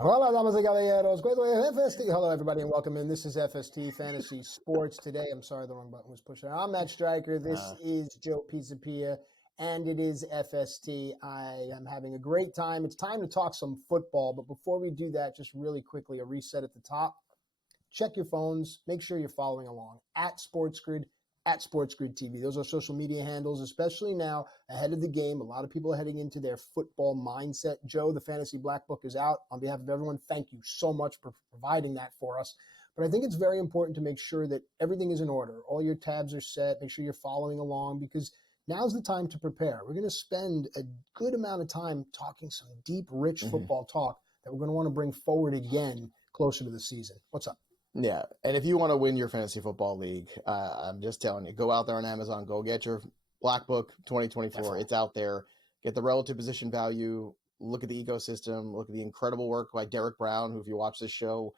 Hola, damas y caballeros. Hello, everybody, and welcome in. This is FST Fantasy Sports. Today, I'm sorry, the wrong button was pushed. I'm Matt Striker. This is Joe Pisapia, and it is FST. I am having a great time. It's time to talk some football, but before we do that, just really quickly, a reset at the top. Check your phones. Make sure you're following along at SportsGrid, at SportsGrid TV. Those are social media handles, especially now ahead of the game. A lot of people are heading into their football mindset. Joe, the Fantasy Black Book is out. On behalf of everyone, thank you so much for providing that for us. But I think it's very important to make sure that everything is in order. All your tabs are set. Make sure you're following along because now's the time to prepare. We're going to spend a good amount of time talking some deep, rich football talk that we're going to want to bring forward again closer to the season. What's up? Yeah, and if you want to win your fantasy football league, I'm just telling you, go out there on Amazon, go get your Black Book 2024. Definitely. It's out there. Get the relative position value, look at the ecosystem, look at the incredible work by Derek Brown, who, if you watch this show,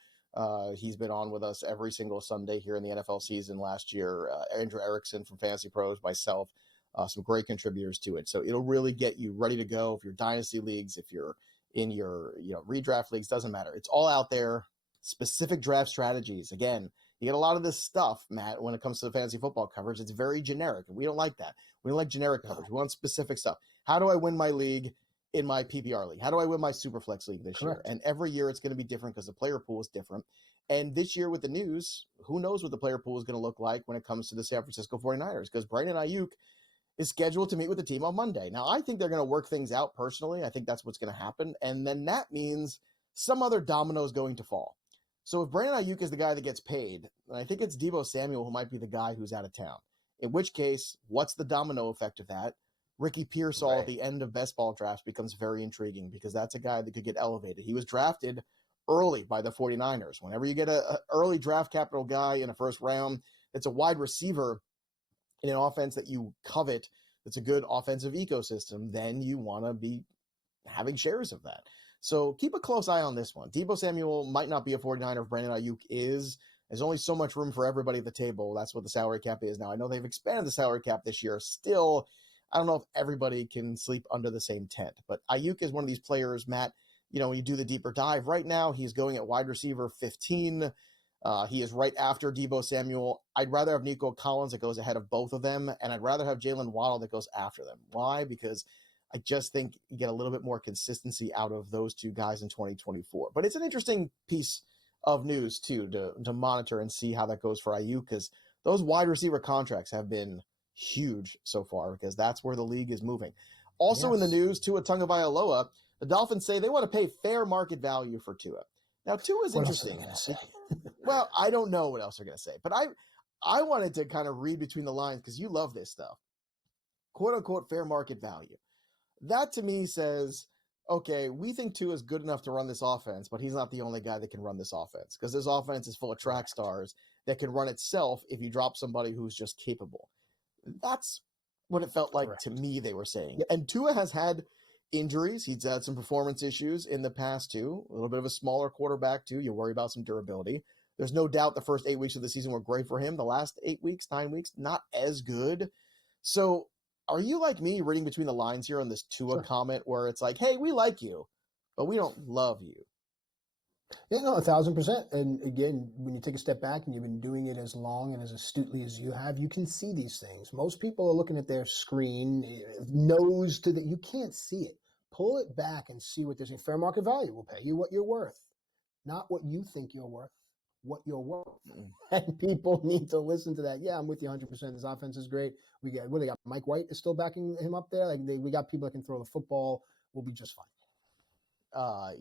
he's been on with us every single Sunday here in the NFL season last year. Andrew Erickson from Fantasy Pros, myself, some great contributors to it. So it'll really get you ready to go if you're dynasty leagues, if you're in your redraft leagues, doesn't matter. It's all out there. Specific draft strategies. Again, you get a lot of this stuff, Matt, when it comes to the fantasy football coverage. It's very generic, and we don't like that. We don't like generic coverage. We want specific stuff. How do I win my league in my PPR league? How do I win my Superflex league this year? And every year it's going to be different because the player pool is different. And this year with the news, who knows what the player pool is going to look like when it comes to the San Francisco 49ers, because Brandon Ayuk is scheduled to meet with the team on Monday. Now, I think they're going to work things out personally. I think that's what's going to happen. And then that means some other domino is going to fall. So if Brandon Ayuk is the guy that gets paid, and I think it's Deebo Samuel who might be the guy who's out of town, in which case, what's the domino effect of that? Ricky Pearsall at the end of best ball drafts becomes very intriguing because that's a guy that could get elevated. He was drafted early by the 49ers. Whenever you get an early draft capital guy in a first round, it's a wide receiver in an offense that you covet, that's a good offensive ecosystem, then you want to be having shares of that. So keep a close eye on this one. Deebo Samuel might not be a 49er if Brandon Ayuk is. There's only so much room for everybody at the table. That's what the salary cap is now. I know they've expanded the salary cap this year. Still, I don't know if everybody can sleep under the same tent. But Ayuk is one of these players, Matt, when you do the deeper dive, right now he's going at wide receiver 15. He is right after Deebo Samuel. I'd rather have Nico Collins that goes ahead of both of them, and I'd rather have Jalen Waddle that goes after them. Why? Because I just think you get a little bit more consistency out of those two guys in 2024. But it's an interesting piece of news, too, to monitor and see how that goes for Ayuk, because those wide receiver contracts have been huge so far, because that's where the league is moving. Also in the news, Tua Tagovailoa, the Dolphins say they want to pay fair market value for Tua. Now, Tua is interesting. Well, I don't know what else they're going to say, but I wanted to kind of read between the lines because you love this stuff. Quote-unquote fair market value. That to me says, okay, we think Tua is good enough to run this offense, but he's not the only guy that can run this offense because this offense is full of track stars that can run itself if you drop somebody who's just capable. That's what it felt like to me they were saying. And Tua has had injuries. He's had some performance issues in the past too. A little bit of a smaller quarterback too. You worry about some durability. There's no doubt the first 8 weeks of the season were great for him. The last 8 weeks, 9 weeks, not as good. So are you like me reading between the lines here on this Tua comment where it's like, hey, we like you, but we don't love you? Yeah, no, 1,000%. And again, when you take a step back and you've been doing it as long and as astutely as you have, you can see these things. Most people are looking at their screen, nose to the, you can't see it. Pull it back and see what they're saying. Fair market value will pay you what you're worth, not what you think you're worth, what you're worth. And people need to listen to that. Yeah, I'm with you 100%. This offense is great. We got, what they got? Mike White is still backing him up there. Like we got people that can throw the football. We'll be just fine.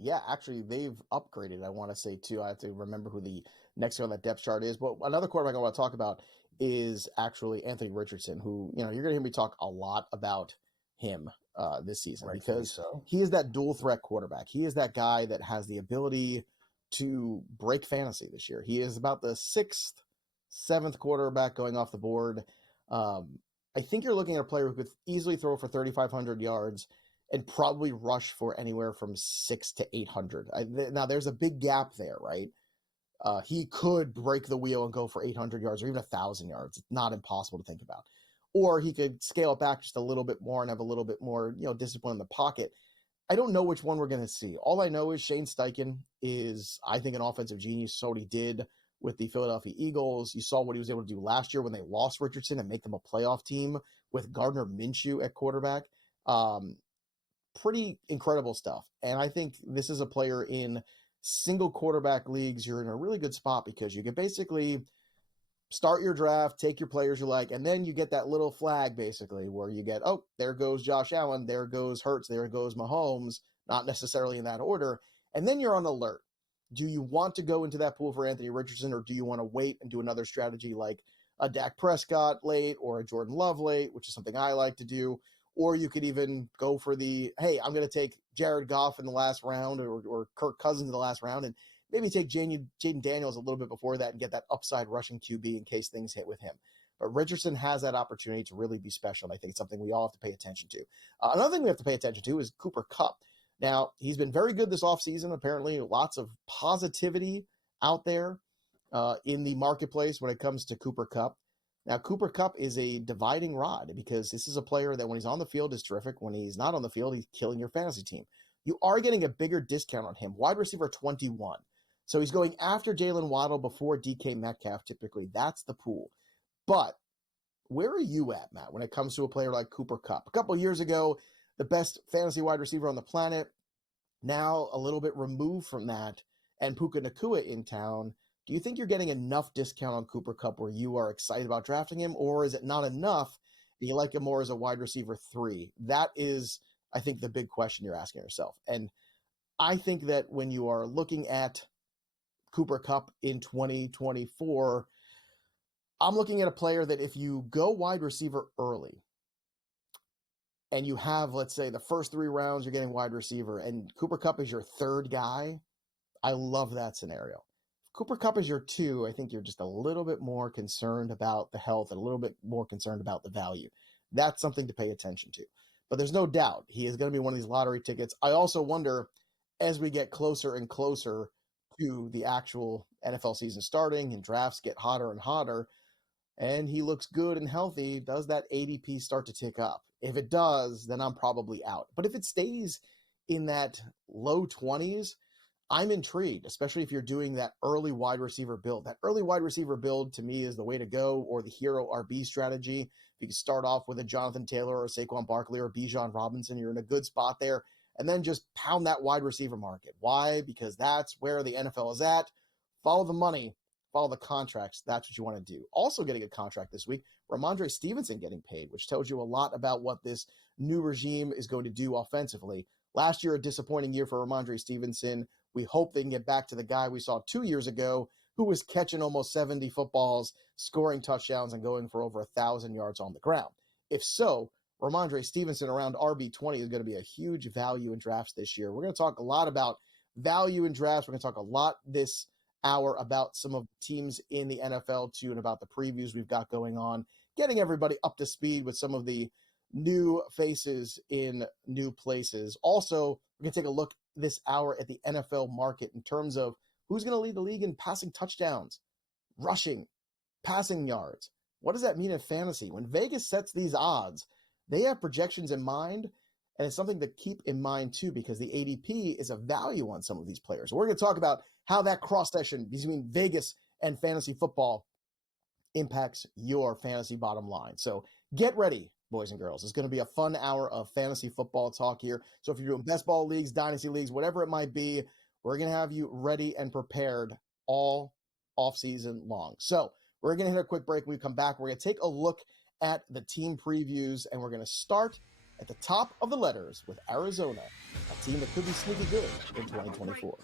Yeah, actually, they've upgraded, I want to say, too. I have to remember who the next guy on that depth chart is. But another quarterback I want to talk about is actually Anthony Richardson, who, you're going to hear me talk a lot about him this season because he is that dual threat quarterback. He is that guy that has the ability to break fantasy this year. He is about the 6th, 7th quarterback going off the board. I think you're looking at a player who could easily throw for 3,500 yards and probably rush for anywhere from 600 to 800. Now, there's a big gap there, right? He could break the wheel and go for 800 yards or even 1,000 yards. It's not impossible to think about. Or he could scale it back just a little bit more and have a little bit more, discipline in the pocket. I don't know which one we're going to see. All I know is Shane Steichen is, I think, an offensive genius. So what he did with the Philadelphia Eagles. You saw what he was able to do last year when they lost Richardson and make them a playoff team with Gardner Minshew at quarterback. Pretty incredible stuff. And I think this is a player in single quarterback leagues. You're in a really good spot because you can basically start your draft, take your players you like, and then you get that little flag basically where you get, oh, there goes Josh Allen, there goes Hurts, there goes Mahomes, not necessarily in that order. And then you're on alert. Do you want to go into that pool for Anthony Richardson, or do you want to wait and do another strategy like a Dak Prescott late or a Jordan Love late, which is something I like to do? Or you could even go for the, hey, I'm going to take Jared Goff in the last round or Kirk Cousins in the last round, and maybe take Jaden Daniels a little bit before that and get that upside rushing QB in case things hit with him. But Richardson has that opportunity to really be special, and I think it's something we all have to pay attention to. Another thing we have to pay attention to is Cooper Kupp. Now, he's been very good this offseason. Apparently, lots of positivity out there in the marketplace when it comes to Cooper Kupp. Now, Cooper Kupp is a dividing rod because this is a player that when he's on the field is terrific. When he's not on the field, he's killing your fantasy team. You are getting a bigger discount on him. Wide receiver 21. So he's going after Jalen Waddle before DK Metcalf typically. That's the pool. But where are you at, Matt, when it comes to a player like Cooper Kupp? A couple of years ago, the best fantasy wide receiver on the planet. Now a little bit removed from that, and Puka Nacua in town. Do you think you're getting enough discount on Cooper Kupp where you are excited about drafting him, or is it not enough and you like him more as a wide receiver 3? That is, I think, the big question you're asking yourself. And I think that when you are looking at Cooper Kupp in 2024, I'm looking at a player that if you go wide receiver early and you have, let's say, the first 3 rounds, you're getting wide receiver, and Cooper Kupp is your 3rd guy, I love that scenario. If Cooper Kupp is your 2, I think you're just a little bit more concerned about the health and a little bit more concerned about the value. That's something to pay attention to. But there's no doubt he is going to be one of these lottery tickets. I also wonder, as we get closer and closer to the actual NFL season starting and drafts get hotter and hotter, and he looks good and healthy, does that ADP start to tick up? If it does, then I'm probably out. But if it stays in that low 20s, I'm intrigued, especially if you're doing that early wide receiver build. That early wide receiver build, to me, is the way to go, or the hero RB strategy. If you can start off with a Jonathan Taylor or Saquon Barkley or Bijan Robinson, you're in a good spot there, and then just pound that wide receiver market. Why? Because that's where the NFL is at. Follow the money. Follow the contracts. That's what you want to do. Also getting a contract this week, Ramondre Stevenson getting paid, which tells you a lot about what this new regime is going to do offensively. Last year, a disappointing year for Ramondre Stevenson. We hope they can get back to the guy we saw 2 years ago who was catching almost 70 footballs, scoring touchdowns, and going for over 1,000 yards on the ground. If so, Ramondre Stevenson around RB20 is going to be a huge value in drafts this year. We're going to talk a lot about value in drafts. We're going to talk a lot this hour about some of the teams in the NFL too, and about the previews we've got going on, getting everybody up to speed with some of the new faces in new places. Also, we're going to take a look this hour at the NFL market in terms of who's going to lead the league in passing touchdowns, rushing, passing yards. What does that mean in fantasy? When Vegas sets these odds, they have projections in mind, and it's something to keep in mind too, because the ADP is a value on some of these players. We're going to talk about how that cross-section between Vegas and fantasy football impacts your fantasy bottom line. So get ready, boys and girls. It's going to be a fun hour of fantasy football talk here. So if you're doing best ball leagues, dynasty leagues, whatever it might be, we're going to have you ready and prepared all offseason long. So we're going to hit a quick break. When we come back, we're going to take a look at the team previews, and we're going to start at the top of the letters with Arizona, a team that could be sneaky good in 2024.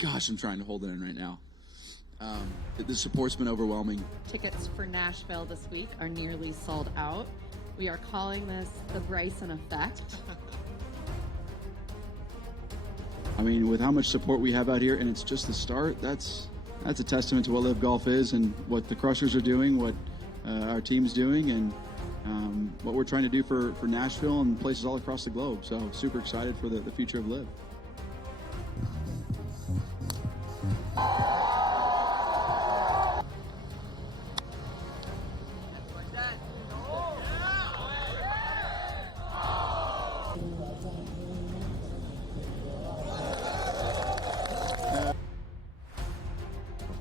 Gosh, I'm trying to hold it in right now. The support's been overwhelming. Tickets for Nashville this week are nearly sold out. We are calling this the Bryson effect. I mean, with how much support we have out here, and it's just the start, that's a testament to what Live Golf is and what the Crushers are doing, what our team's doing, and what we're trying to do for Nashville and places all across the globe. So super excited for the future of Live.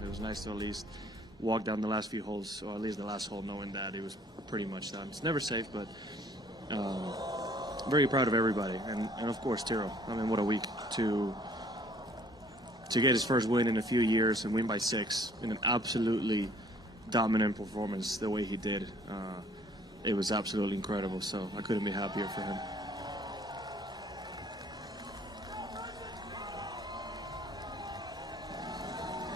It was nice to at least walk down the last few holes, or at least the last hole, knowing that it was pretty much done. It's never safe, but very proud of everybody, and of course Tiro. I mean, what a week to get his first win in a few years and win by 6 in an absolutely dominant performance the way he did. It was absolutely incredible, so I couldn't be happier for him.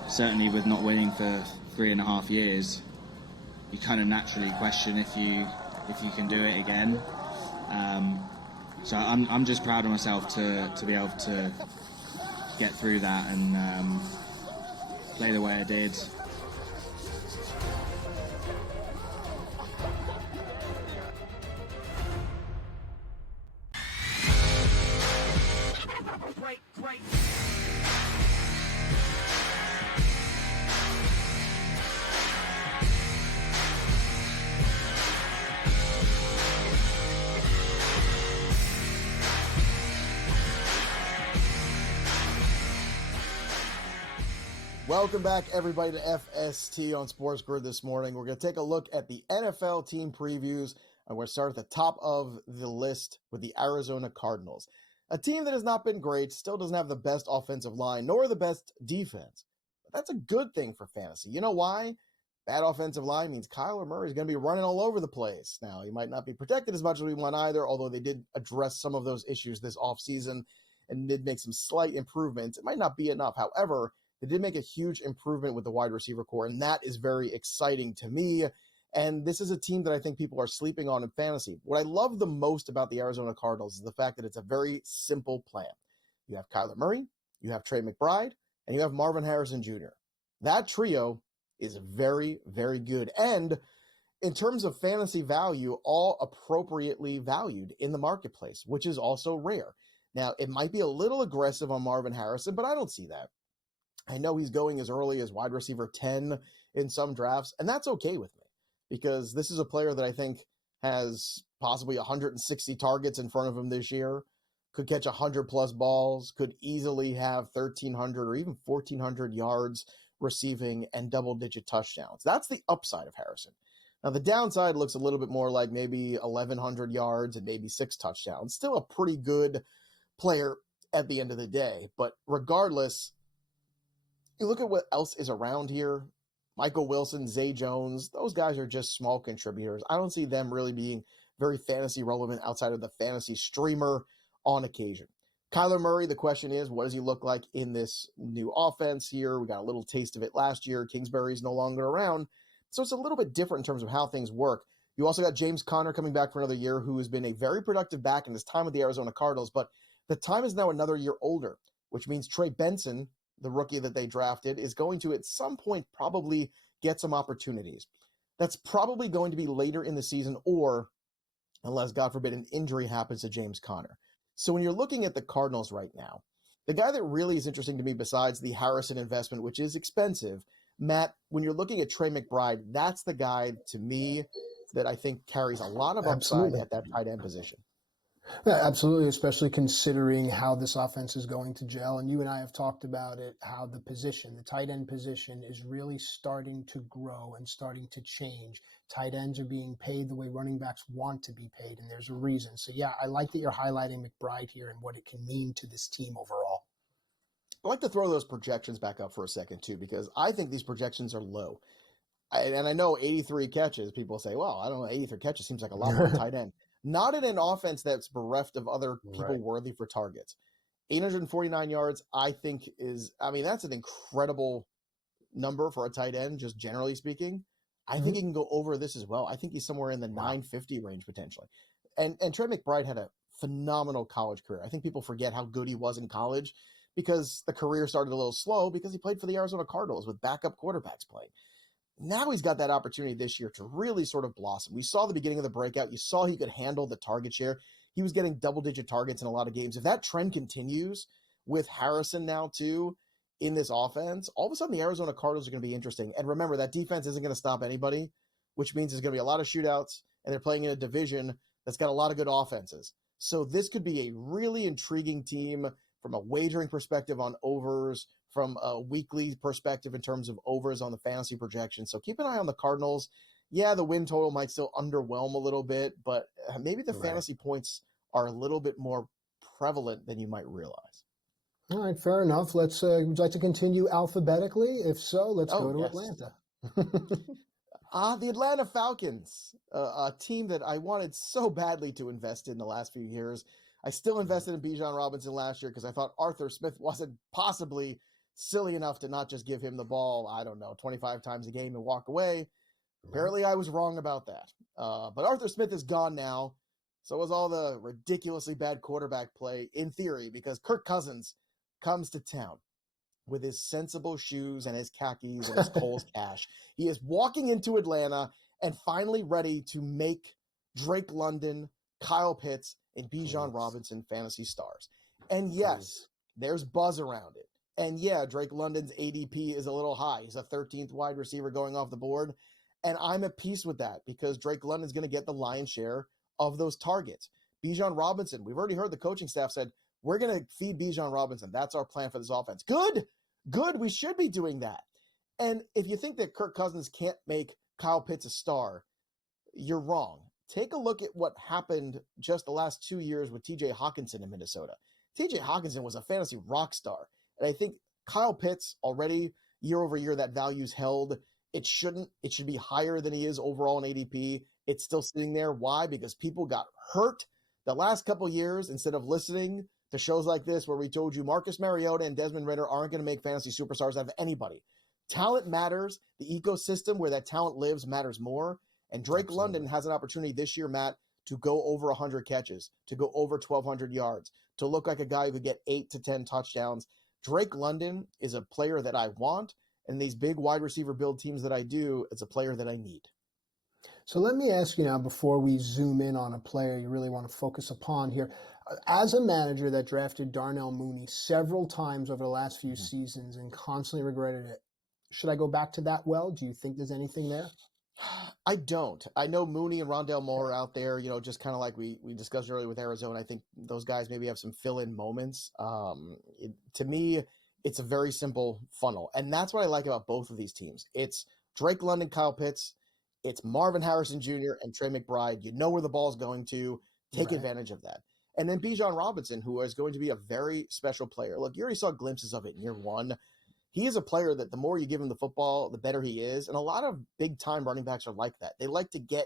Certainly with not winning for 3.5 years, you kind of naturally question if you can do it again. So I'm just proud of myself to be able to get through that and play the way I did. Welcome back, everybody, to FST on SportsGrid this morning. We're going to take a look at the NFL team previews. I'm going to start at the top of the list with the Arizona Cardinals, a team that has not been great, still doesn't have the best offensive line, nor the best defense. But that's a good thing for fantasy. You know why? Bad offensive line means Kyler Murray is going to be running all over the place. Now, he might not be protected as much as we want either, although they did address some of those issues this offseason and did make some slight improvements. It might not be enough. However, they did make a huge improvement with the wide receiver core, and that is very exciting to me. And this is a team that I think people are sleeping on in fantasy. What I love the most about the Arizona Cardinals is the fact that it's a very simple plan. You have Kyler Murray, you have Trey McBride, and you have Marvin Harrison Jr. That trio is very, very good. And in terms of fantasy value, all appropriately valued in the marketplace, which is also rare. Now, it might be a little aggressive on Marvin Harrison, but I don't see that. I know he's going as early as wide receiver 10 in some drafts, and that's okay with me because this is a player that I think has possibly 160 targets in front of him this year, could catch 100-plus balls, could easily have 1,300 or even 1,400 yards receiving and double-digit touchdowns. That's the upside of Harrison. Now, the downside looks a little bit more like maybe 1,100 yards and maybe 6 touchdowns. Still a pretty good player at the end of the day, but regardless, you look at what else is around here. Michael Wilson, Zay Jones, those guys are just small contributors. I don't see them really being very fantasy relevant outside of the fantasy streamer on occasion. Kyler Murray, the question is, what does he look like in this new offense here? We got a little taste of it last year. Kingsbury's no longer around. So it's a little bit different in terms of how things work. You also got James Conner coming back for another year, who has been a very productive back in his time with the Arizona Cardinals, but the time is now another year older, which means Trey Benson, the rookie that they drafted, is going to at some point probably get some opportunities. That's probably going to be later in the season, or unless, God forbid, an injury happens to James Conner. So when you're looking at the Cardinals right now, the guy that really is interesting to me besides the Harrison investment, which is expensive, Matt, when you're looking at Trey McBride, that's the guy to me that I think carries a lot of upside at that tight end position. Yeah, absolutely, especially considering how this offense is going to gel. And you and I have talked about it, how the tight end position is really starting to grow and starting to change. Tight ends are being paid the way running backs want to be paid, and there's a reason. So, yeah, I like that you're highlighting McBride here and what it can mean to this team overall. I'd like to throw those projections back up for a second, too, because I think these projections are low. And I know 83 catches, people say, well, I don't know, 83 catches seems like a lot for a tight end. Not in an offense that's bereft of other people worthy for targets. 849 yards, I think that's an incredible number for a tight end, just generally speaking. I think he can go over this as well. I think he's somewhere in the 950 range potentially. And Trey McBride had a phenomenal college career. I think people forget how good he was in college because the career started a little slow because he played for the Arizona Cardinals with backup quarterbacks playing. Now he's got that opportunity this year to really sort of blossom. We saw the beginning of the breakout. You saw he could handle the target share. He was getting double-digit targets in a lot of games. If that trend continues with Harrison now too in this offense, all of a sudden the Arizona Cardinals are going to be interesting. And remember, that defense isn't going to stop anybody, which means there's going to be a lot of shootouts, and they're playing in a division that's got a lot of good offenses. So this could be a really intriguing team from a wagering perspective on overs, from a weekly perspective in terms of overs on the fantasy projection. So keep an eye on the Cardinals. Yeah, the win total might still underwhelm a little bit, but maybe the fantasy points are a little bit more prevalent than you might realize. All right, fair enough. Would you like to continue alphabetically? If so, let's go to Atlanta. The Atlanta Falcons, a team that I wanted so badly to invest in the last few years. I still invested in Bijan Robinson last year because I thought Arthur Smith wasn't possibly silly enough to not just give him the ball, 25 times a game and walk away. Apparently I was wrong about that. But Arthur Smith is gone now. So was all the ridiculously bad quarterback play in theory, because Kirk Cousins comes to town with his sensible shoes and his khakis and his Kohl's cash. He is walking into Atlanta and finally ready to make Drake London, Kyle Pitts, and Bijan Robinson fantasy stars. And yes, there's buzz around it. And yeah, Drake London's ADP is a little high. He's a 13th wide receiver going off the board. And I'm at peace with that because Drake London's going to get the lion's share of those targets. Bijan Robinson, we've already heard the coaching staff said, we're going to feed Bijan Robinson. That's our plan for this offense. Good. We should be doing that. And if you think that Kirk Cousins can't make Kyle Pitts a star, you're wrong. Take a look at what happened just the last 2 years with TJ Hawkinson in Minnesota. TJ Hawkinson was a fantasy rock star. And I think Kyle Pitts already year over year, that value's held. It should be higher than he is overall in ADP. It's still sitting there. Why? Because people got hurt the last couple years instead of listening to shows like this where we told you Marcus Mariota and Desmond Ridder aren't going to make fantasy superstars out of anybody. Talent matters. The ecosystem where that talent lives matters more. And Drake London has an opportunity this year, Matt, to go over 100 catches, to go over 1,200 yards, to look like a guy who could get 8 to 10 touchdowns. Drake London is a player that I want, and these big wide receiver build teams that I do, it's a player that I need. So let me ask you now, before we zoom in on a player you really want to focus upon here, as a manager that drafted Darnell Mooney several times over the last few seasons and constantly regretted it, should I go back to that well? Do you think there's anything there? I don't. I know Mooney and Rondale Moore are out there, just kind of like we discussed earlier with Arizona. I think those guys maybe have some fill-in moments. To me, it's a very simple funnel. And that's what I like about both of these teams. It's Drake London, Kyle Pitts. It's Marvin Harrison Jr. and Trey McBride. You know where the ball's going to. Take advantage of that. And then Bijan Robinson, who is going to be a very special player. Look, you already saw glimpses of it in year one. He is a player that the more you give him the football, the better he is. And a lot of big-time running backs are like that. They like to get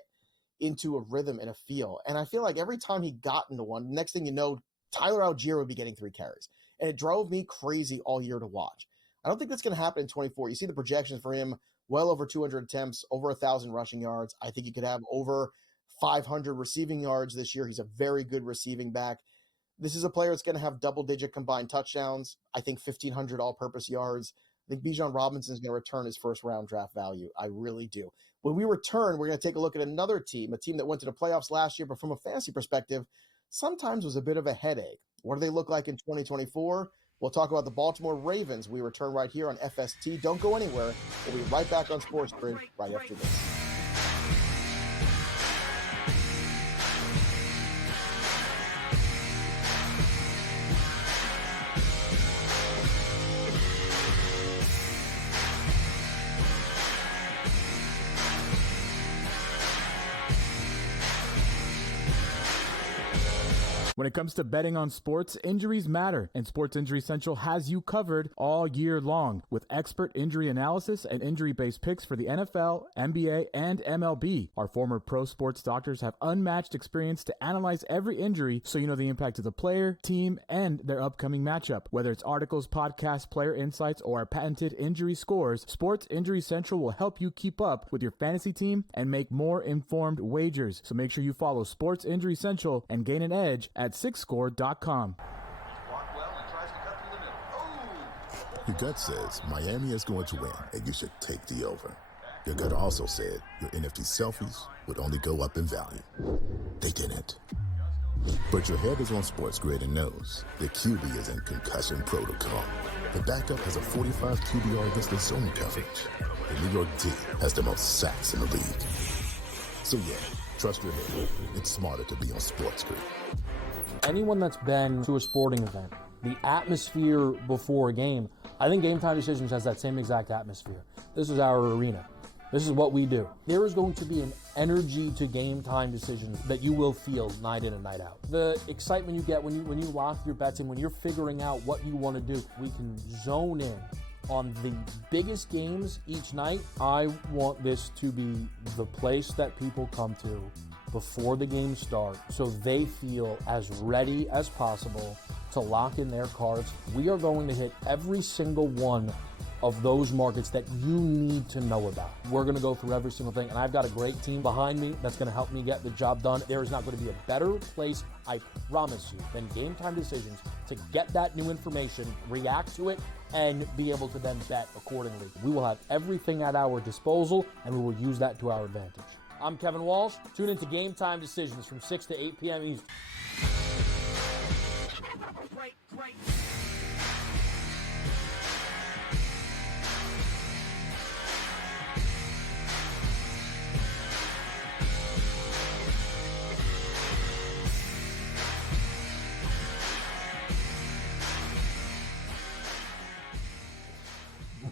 into a rhythm and a feel. And I feel like every time he got into one, next thing you know, Tyler Algier would be getting 3 carries. And it drove me crazy all year to watch. I don't think that's going to happen in 24. You see the projections for him, well over 200 attempts, over 1,000 rushing yards. I think he could have over 500 receiving yards this year. He's a very good receiving back. This is a player that's going to have double-digit combined touchdowns. I think 1,500 all-purpose yards. I think Bijan Robinson is going to return his first-round draft value. I really do. When we return, we're going to take a look at another team, a team that went to the playoffs last year, but from a fantasy perspective, sometimes was a bit of a headache. What do they look like in 2024? We'll talk about the Baltimore Ravens. We return right here on FST. Don't go anywhere. We'll be right back on SportsGrid right after this. When it comes to betting on sports, injuries matter, and Sports Injury Central has you covered all year long with expert injury analysis and injury-based picks for the NFL, NBA, and MLB. Our former pro sports doctors have unmatched experience to analyze every injury so you know the impact of the player, team, and their upcoming matchup. Whether it's articles, podcasts, player insights, or our patented injury scores, Sports Injury Central will help you keep up with your fantasy team and make more informed wagers. So make sure you follow Sports Injury Central and gain an edge at sixscore.com. Your gut says Miami is going to win and you should take the over. Your gut also said your NFT selfies would only go up in value. They didn't. But your head is on SportsGrid and knows the QB is in concussion protocol. The backup has a 45 QBR against the zone coverage. The New York D has the most sacks in the league. So yeah, trust your head. It's smarter to be on SportsGrid. Anyone that's been to a sporting event, the atmosphere before a game, I think Game Time Decisions has that same exact atmosphere. This is our arena. This is what we do. There is going to be an energy to Game Time Decisions that you will feel night in and night out. The excitement you get when you lock your bets in, when you're figuring out what you want to do, we can zone in on the biggest games each night. I want this to be the place that people come to before the games start so they feel as ready as possible to lock in their cards. We are going to hit every single one of those markets that you need to know about. We're going to go through every single thing, and I've got a great team behind me that's going to help me get the job done. There is not going to be a better place, I promise you, than Game Time Decisions to get that new information, react to it, and be able to then bet accordingly. We will have everything at our disposal, and we will use that to our advantage. I'm Kevin Walsh. Tune into Game Time Decisions from 6 to 8 p.m. Eastern.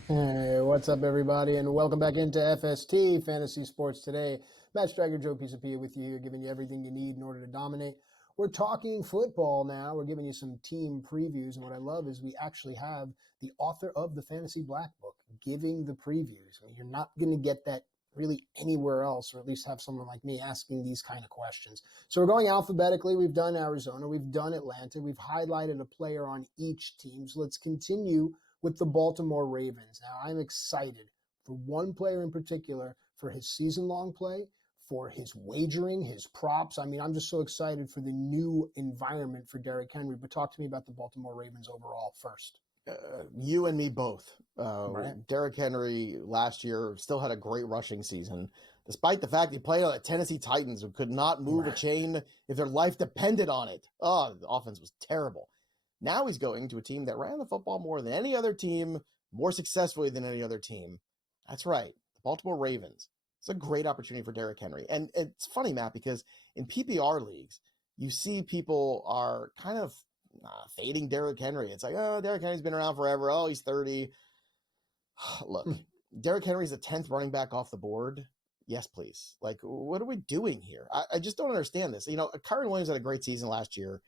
Hey, what's up, everybody, and welcome back into FST, Fantasy Sports Today. Matt Striker, Joe Pisapia with you here, giving you everything you need in order to dominate. We're talking football now. We're giving you some team previews, and what I love is we actually have the author of the Fantasy Black Book giving the previews. I mean, you're not going to get that really anywhere else, or at least have someone like me asking these kind of questions. So we're going alphabetically. We've done Arizona. We've done Atlanta. We've highlighted a player on each team. So let's continue with the Baltimore Ravens. Now, I'm excited for one player in particular, for his season-long play, for his wagering, his props. I mean, I'm just so excited for the new environment for Derrick Henry. But talk to me about the Baltimore Ravens overall first. You and me both. Right. Derrick Henry last year still had a great rushing season, despite the fact he played on the Tennessee Titans, who could not move a chain if their life depended on it. Oh, the offense was terrible. Now he's going to a team that ran the football more than any other team, more successfully than any other team. That's right, the Baltimore Ravens. It's a great opportunity for Derrick Henry. And it's funny, Matt, because in PPR leagues, you see people are kind of fading Derrick Henry. It's like, oh, Derrick Henry's been around forever. Oh, he's 30. Look, Derrick Henry's the 10th running back off the board. Yes, please. Like, what are we doing here? I just don't understand this. You know, Kyren Williams had a great season last year.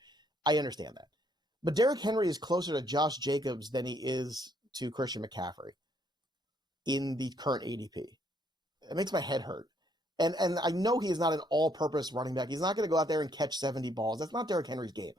I understand that. But Derrick Henry is closer to Josh Jacobs than he is to Christian McCaffrey in the current ADP. It makes my head hurt. And I know he is not an all-purpose running back. He's not going to go out there and catch 70 balls. That's not Derrick Henry's game.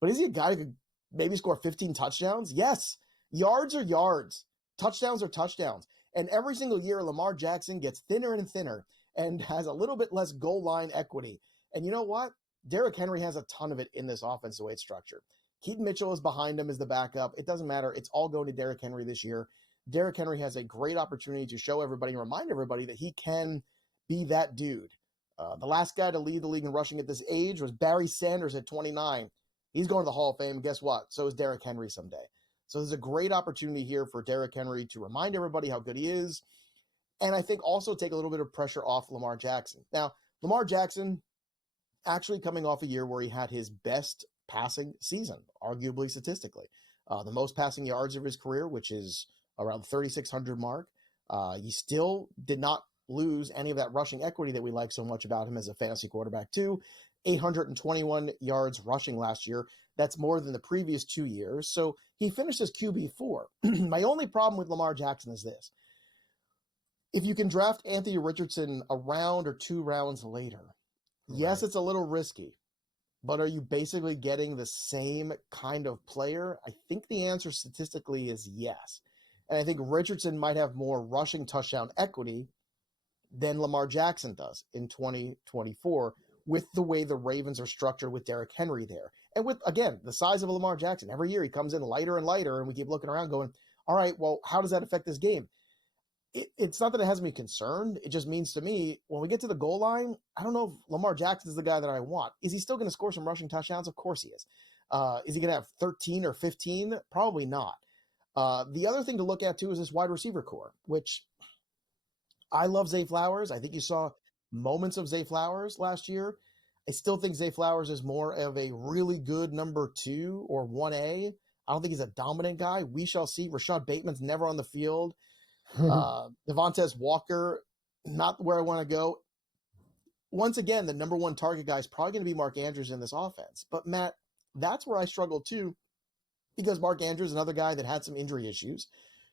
But is he a guy who could maybe score 15 touchdowns? Yes. Yards are yards. Touchdowns are touchdowns. And every single year, Lamar Jackson gets thinner and thinner and has a little bit less goal line equity. And you know what? Derrick Henry has a ton of it in this offense, the way it's structured. Keaton Mitchell is behind him as the backup. It doesn't matter. It's all going to Derrick Henry this year. Derrick Henry has a great opportunity to show everybody and remind everybody that he can be that dude. The last guy to lead the league in rushing at this age was Barry Sanders at 29. He's going to the Hall of Fame. Guess what? So is Derrick Henry someday. So there's a great opportunity here for Derrick Henry to remind everybody how good he is. And I think also take a little bit of pressure off Lamar Jackson. Now, Lamar Jackson actually coming off a year where he had his best passing season, arguably statistically. The most passing yards of his career, which is around 3,600 mark. He still did not lose any of that rushing equity that we like so much about him as a fantasy quarterback too. 821 yards rushing last year. That's more than the previous 2 years. So he finished as QB4. My only problem with Lamar Jackson is this. If you can draft Anthony Richardson a round or 2 rounds later, yes, it's a little risky, but are you basically getting the same kind of player? I think the answer statistically is yes. And I think Richardson might have more rushing touchdown equity than Lamar Jackson does in 2024 with the way the Ravens are structured with Derrick Henry there. And with, again, the size of Lamar Jackson. Every year he comes in lighter and lighter, and we keep looking around going, all right, well, how does that affect this game? It's not that it has me concerned. It just means to me, when we get to the goal line, I don't know if Lamar Jackson is the guy that I want. Is he still going to score some rushing touchdowns? Of course he is. Is he going to have 13 or 15? Probably not. The other thing to look at, too, is this wide receiver core, which I love Zay Flowers. I think you saw moments of Zay Flowers last year. I still think Zay Flowers is more of a really good number 2 or 1A. I don't think he's a dominant guy. We shall see. Rashad Bateman's never on the field. Devontae Walker, not where I want to go. Once again, the number 1 target guy is probably going to be Mark Andrews in this offense. But, Matt, that's where I struggle, too, because Mark Andrews is another guy that had some injury issues.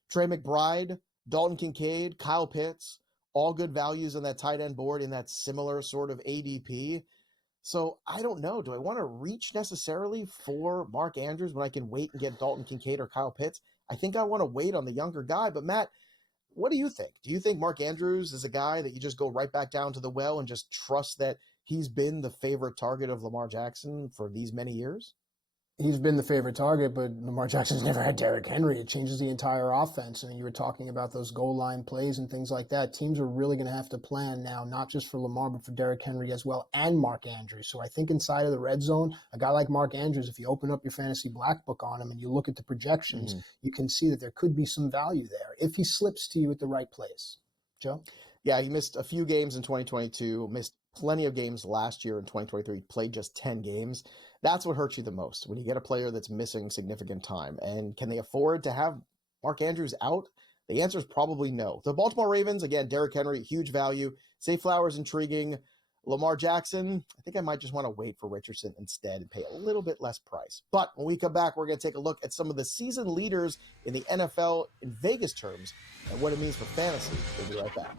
Trey McBride, Dalton Kincaid, Kyle Pitts, all good values on that tight end board in that similar sort of ADP. So I don't know. Do I want to reach necessarily for Mark Andrews when I can wait and get Dalton Kincaid or Kyle Pitts? I think I want to wait on the younger guy. But, Matt, what do you think? Do you think Mark Andrews is a guy that you just go right back down to the well and just trust that he's been the favorite target of Lamar Jackson for these many years? He's been the favorite target, but Lamar Jackson's never had Derrick Henry. It changes the entire offense. And you were talking about those goal line plays and things like that. Teams are really going to have to plan now, not just for Lamar, but for Derrick Henry as well, and Mark Andrews. So I think inside of the red zone, a guy like Mark Andrews, if you open up your fantasy black book on him and you look at the projections, you can see that there could be some value there if he slips to you at the right place. Joe? Yeah, he missed a few games in 2022, missed plenty of games last year in 2023, played just 10 games. That's what hurts you the most, when you get a player that's missing significant time. And can they afford to have Mark Andrews out? The answer is probably no. The Baltimore Ravens, again, Derrick Henry, huge value. Zay Flowers, intriguing. Lamar Jackson, I think I might just want to wait for Richardson instead and pay a little bit less price. But when we come back, we're going to take a look at some of the season leaders in the NFL in Vegas terms and what it means for fantasy. We'll be right back.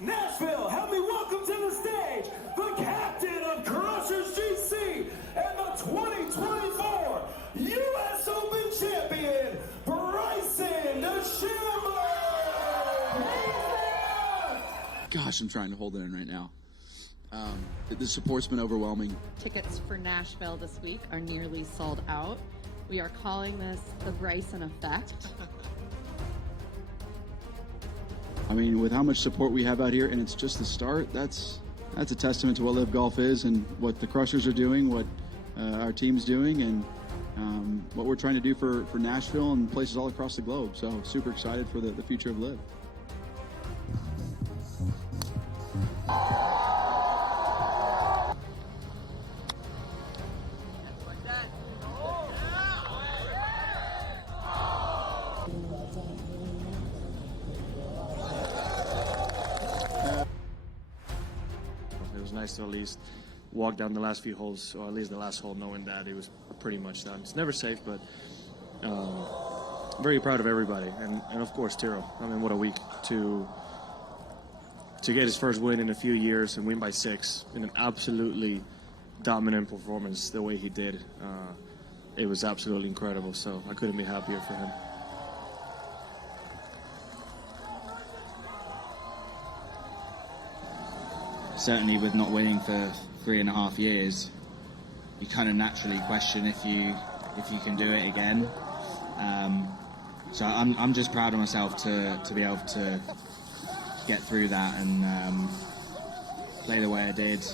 Nashville, help me welcome to the stage the captain of Crushers GC and the 2024 U.S. Open champion, Bryson DeChambeau. Gosh, I'm trying to hold it in right now. The support's been overwhelming. Tickets for Nashville this week are nearly sold out. We are calling this the Bryson effect. I mean, with how much support we have out here, and it's just the start, that's a testament to what Live Golf is and what the Crushers are doing, what our team's doing, and what we're trying to do for Nashville and places all across the globe. So super excited for the future of Live. Nice to at least walk down the last few holes, or at least the last hole, knowing that it was pretty much done. It's never safe, but very proud of everybody, and of course Tiro. I mean, what a week to get his first win in a few years and win by 6 in an absolutely dominant performance the way he did. It was absolutely incredible, so I couldn't be happier for him. Certainly with not winning for 3.5 years, you kind of naturally question if you can do it again. So I'm just proud of myself to be able to get through that and play the way I did.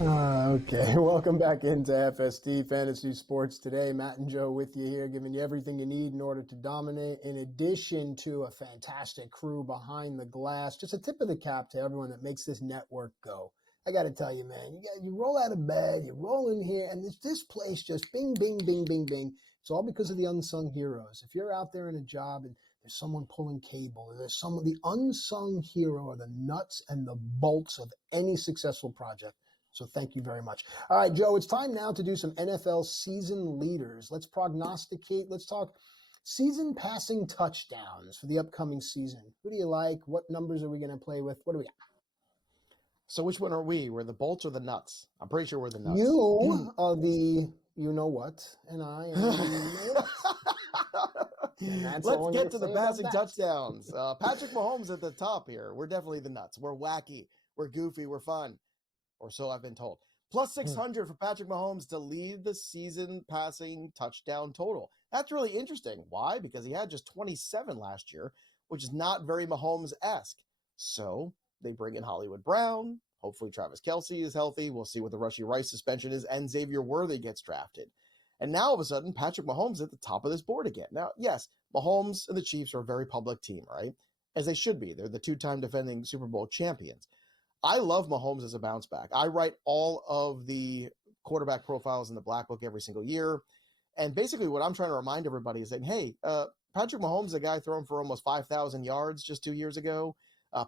Okay, welcome back into FST Fantasy Sports today. Matt and Joe with you here, giving you everything you need in order to dominate, in addition to a fantastic crew behind the glass. Just a tip of the cap to everyone that makes this network go. I got to tell you, man, you roll out of bed, you roll in here, and this place just bing, bing, bing, bing, bing. It's all because of the unsung heroes. If you're out there in a job and there's someone pulling cable, or there's someone, the unsung hero are the nuts and the bolts of any successful project. So thank you very much. All right, Joe, it's time now to do some NFL season leaders. Let's prognosticate. Let's talk season passing touchdowns for the upcoming season. Who do you like? What numbers are we going to play with? What do we got? So which one are we? We're the bolts or the nuts? I'm pretty sure we're the nuts. You are the you-know-what, and I am the Let's get to the passing touchdowns. Patrick Mahomes at the top here. We're definitely the nuts. We're wacky. We're goofy. We're fun. Or so I've been told. Plus 600 for Patrick Mahomes to lead the season passing touchdown total. That's really interesting. Why? Because he had just 27 last year, which is not very Mahomes-esque. So they bring in Hollywood Brown. Hopefully Travis Kelce is healthy. We'll see what the Rashee Rice suspension is, and Xavier Worthy gets drafted. And now all of a sudden, Patrick Mahomes is at the top of this board again. Now, yes, Mahomes and the Chiefs are a very public team, right? As they should be. They're the two-time defending Super Bowl champions. I love Mahomes as a bounce back. I write all of the quarterback profiles in the Black Book every single year. And basically what I'm trying to remind everybody is that, hey, Patrick Mahomes is a guy throwing for almost 5,000 yards just 2 years ago.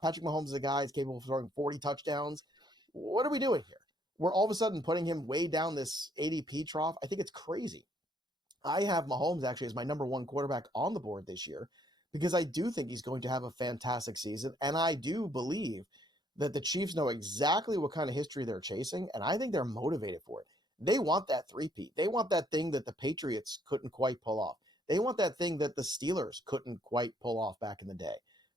Patrick Mahomes is a guy who's capable of throwing 40 touchdowns. What are we doing here? We're all of a sudden putting him way down this ADP trough. I think it's crazy. I have Mahomes actually as my number one quarterback on the board this year because I do think he's going to have a fantastic season. And I do believe that the Chiefs know exactly what kind of history they're chasing, and I think they're motivated for it. They want that three-peat. They want that thing that the Patriots couldn't quite pull off. They want that thing that the Steelers couldn't quite pull off back in the day.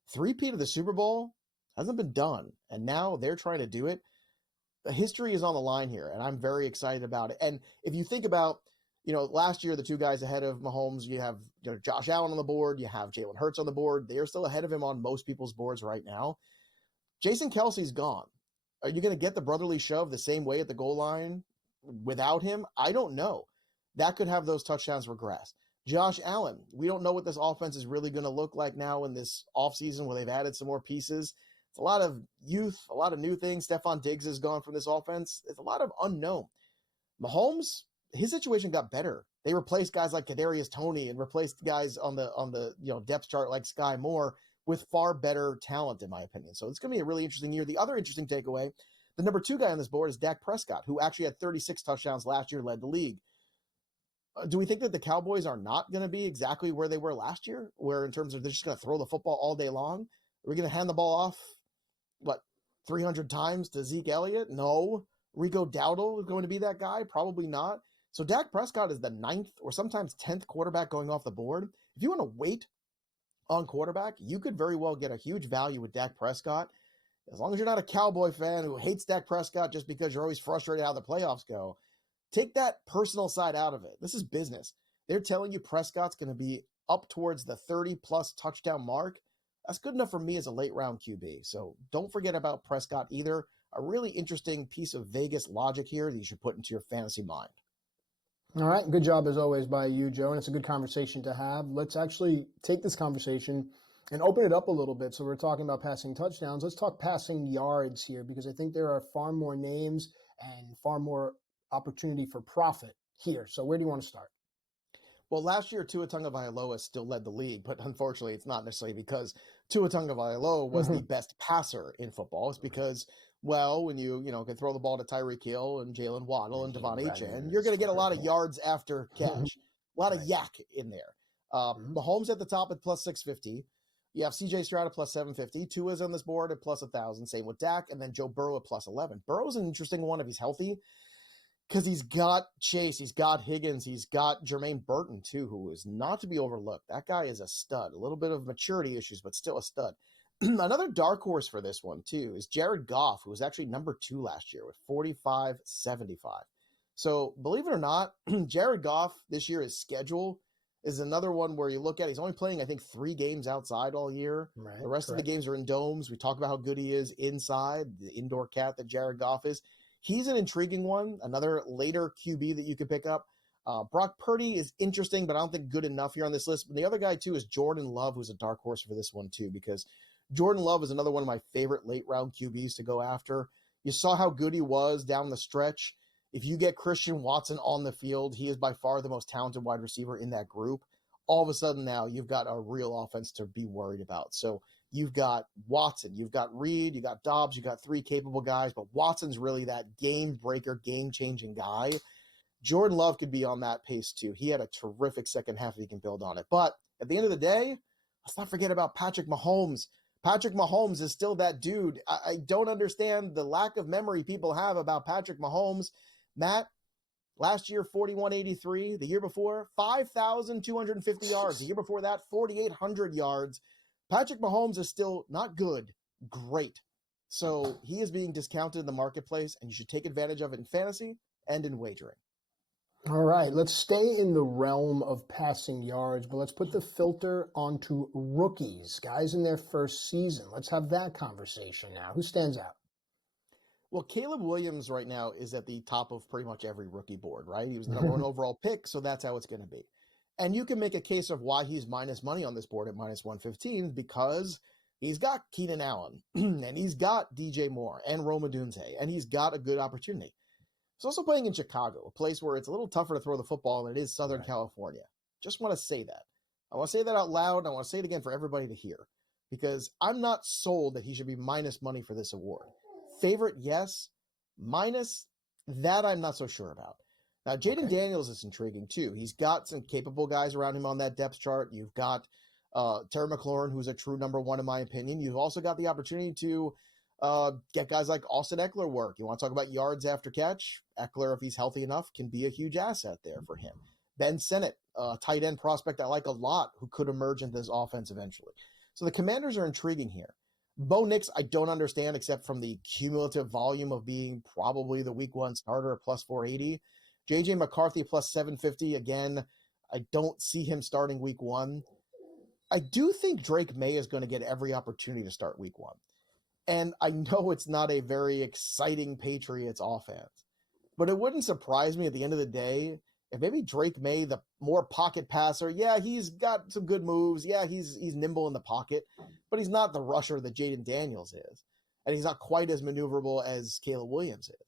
Three-peat of the Super Bowl hasn't been done, and now they're trying to do it. The history is on the line here, and I'm very excited about it. And if you think about, last year, the two guys ahead of Mahomes, you have Josh Allen on the board, you have Jalen Hurts on the board. They're still ahead of him on most people's boards right now. Jason Kelce's gone. Are you going to get the brotherly shove the same way at the goal line without him? I don't know. That could have those touchdowns regress. Josh Allen, we don't know what this offense is really going to look like now in this offseason where they've added some more pieces. It's a lot of youth, a lot of new things. Stephon Diggs is gone from this offense. It's a lot of unknown. Mahomes, his situation got better. They replaced guys like Kadarius Toney and replaced guys on the depth chart like Sky Moore with far better talent, in my opinion. So it's going to be a really interesting year. The other interesting takeaway, the number 2 guy on this board is Dak Prescott, who actually had 36 touchdowns last year, led the league. Do we think that the Cowboys are not going to be exactly where they were last year, where in terms of they're just going to throw the football all day long? Are we going to hand the ball off, 300 times to Zeke Elliott? No. Rico Dowdle is going to be that guy? Probably not. So Dak Prescott is the 9th or sometimes 10th quarterback going off the board. If you want to wait on quarterback, you could very well get a huge value with Dak Prescott. As long as you're not a Cowboy fan who hates Dak Prescott just because you're always frustrated how the playoffs go, take that personal side out of it. This is business. They're telling you Prescott's going to be up towards the 30-plus touchdown mark. That's good enough for me as a late-round QB. So don't forget about Prescott either. A really interesting piece of Vegas logic here that you should put into your fantasy mind. All right. Good job, as always, by you, Joe. And it's a good conversation to have. Let's actually take this conversation and open it up a little bit. So we're talking about passing touchdowns. Let's talk passing yards here, because I think there are far more names and far more opportunity for profit here. So where do you want to start? Well, last year, Tua Tagovailoa still led the league, but unfortunately, it's not necessarily because Tua Tagovailoa was the best passer in football. It's because, when you can throw the ball to Tyreek Hill and Jalen Waddle and Devon Achane, you're going to get a lot of yards after catch, a lot of yak in there. Mahomes at the top at plus 650. You have CJ Stroud at plus 750. Tua's on this board at plus 1,000. Same with Dak, and then Joe Burrow at plus 11. Burrow's an interesting one if he's healthy, because he's got Chase, he's got Higgins, he's got Jermaine Burton too, who is not to be overlooked. That guy is a stud. A little bit of maturity issues, but still a stud. Another dark horse for this one too is Jared Goff, who was actually number 2 last year with 45.75. So believe it or not, Jared Goff this year, his schedule is another one where you look at, he's only playing, I think, 3 games outside all year. Right, the rest of the games are in domes. We talk about how good he is inside, the indoor cat that Jared Goff is. he's an intriguing one, another later QB that you could pick up. Brock Purdy is interesting, but I don't think good enough here on this list. But the other guy, too, is Jordan Love, who's a dark horse for this one, too, because Jordan Love is another one of my favorite late-round QBs to go after. You saw how good he was down the stretch. If you get Christian Watson on the field, he is by far the most talented wide receiver in that group. All of a sudden now, you've got a real offense to be worried about. So you've got Watson, you've got Reed, you got Dobbs, you got three capable guys, but Watson's really that game-breaker, game-changing guy. Jordan Love could be on that pace too. He had a terrific second half if he can build on it. But at the end of the day, let's not forget about Patrick Mahomes. Patrick Mahomes is still that dude. I don't understand the lack of memory people have about Patrick Mahomes. Matt, last year, 4,183. The year before, 5,250 yards. The year before that, 4,800 yards. Patrick Mahomes is still not good, great. So he is being discounted in the marketplace, and you should take advantage of it in fantasy and in wagering. All right, let's stay in the realm of passing yards, but let's put the filter onto rookies, guys in their first season. Let's have that conversation now. Who stands out? Well, Caleb Williams right now is at the top of pretty much every rookie board, right? He was the number one overall pick, so that's how it's going to be. And you can make a case of why he's minus money on this board at minus 115 because he's got Keenan Allen, and he's got DJ Moore and Rome Odunze, and he's got a good opportunity. He's also playing in Chicago, a place where it's a little tougher to throw the football than it is Southern California. Just want to say that. I want to say that out loud, and I want to say it again for everybody to hear, because I'm not sold that he should be minus money for this award. Favorite, yes. Minus, that I'm not so sure about. Now, Jaden Daniels is intriguing, too. He's got some capable guys around him on that depth chart. You've got Terry McLaurin, who's a true number one, in my opinion. You've also got the opportunity to get guys like Austin Eckler work. You want to talk about yards after catch? Eckler, if he's healthy enough, can be a huge asset there for him. Ben Sinnott, a tight end prospect I like a lot, who could emerge into this offense eventually. So the Commanders are intriguing here. Bo Nix, I don't understand, except from the cumulative volume of being probably the week one starter at plus 480. J.J. McCarthy plus 750. Again, I don't see him starting week one. I do think Drake May is going to get every opportunity to start week one. And I know it's not a very exciting Patriots offense, but it wouldn't surprise me at the end of the day if maybe Drake May, the more pocket passer, yeah, he's got some good moves. Yeah, he's nimble in the pocket, but he's not the rusher that Jaden Daniels is. And he's not quite as maneuverable as Caleb Williams is.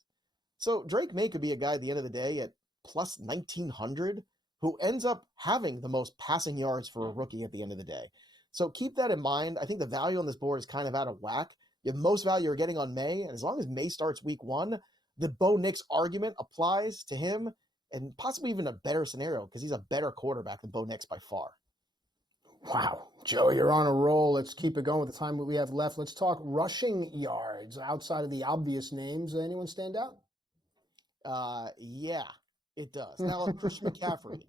So Drake May could be a guy at the end of the day at plus 1,900 who ends up having the most passing yards for a rookie at the end of the day. So keep that in mind. I think the value on this board is kind of out of whack. The most value you're getting on May, and as long as May starts week one, the Bo Nix argument applies to him, and possibly even a better scenario because he's a better quarterback than Bo Nix by far. Wow. Joe, you're on a roll. Let's keep it going with the time that we have left. Let's talk rushing yards outside of the obvious names. Anyone stand out? Yeah, it does. Now, Christian McCaffrey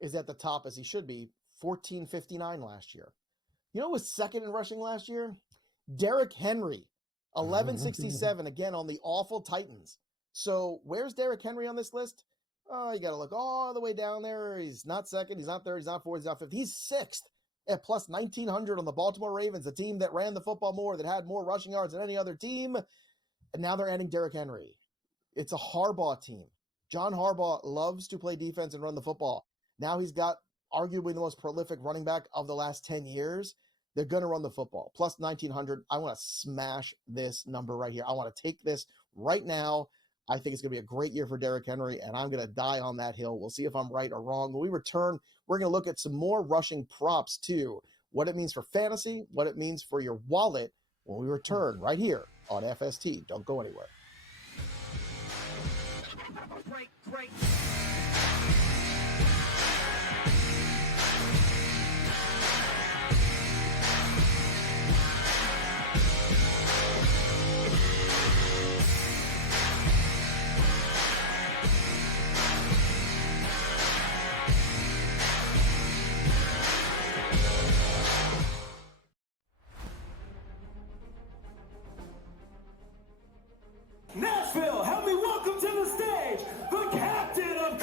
is at the top as he should be, 1459 last year. You know who was second in rushing last year? Derrick Henry, 1167, again on the awful Titans. So where's Derrick Henry on this list? Oh, you got to look all the way down there. He's not second, he's not third, he's not fourth, he's not fifth. He's sixth at plus 1,900 on the Baltimore Ravens, the team that ran the football more, that had more rushing yards than any other team. And now they're adding Derrick Henry. It's a Harbaugh team. John Harbaugh loves to play defense and run the football. Now he's got arguably the most prolific running back of the last 10 years. They're going to run the football. Plus 1,900. I want to smash this number right here. I want to take this right now. I think it's going to be a great year for Derrick Henry, and I'm going to die on that hill. We'll see if I'm right or wrong. When we return, we're going to look at some more rushing props, too. What it means for fantasy, what it means for your wallet when we return right here on FST. Don't go anywhere. Break. Nashville, help me welcome to the stage the captain of